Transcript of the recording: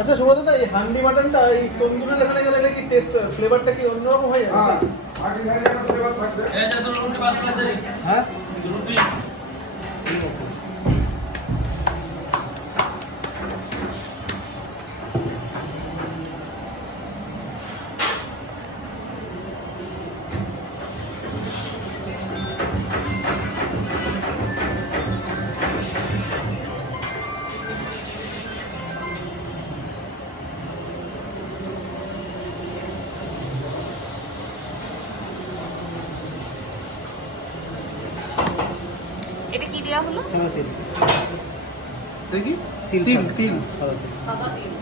আচ্ছা সুব্রত দা, এই হান্ডি মাটনটা এই তন্দুরে লাগালে গেলে কি টেস্ট ফ্লেভারটা কি অন্যরকম হয়ে যাবে? হ্যাঁ, আগে ঘরে একটা ফ্লেভার থাকবে। এই যে তো রুটি বানানো আছে। হ্যাঁ রুটি ঠিক আছে। এটা কি দেওয়া হলো? সাদা তেল দেখি, তিল তিল তিল সাদা তেল। সাদা তিল।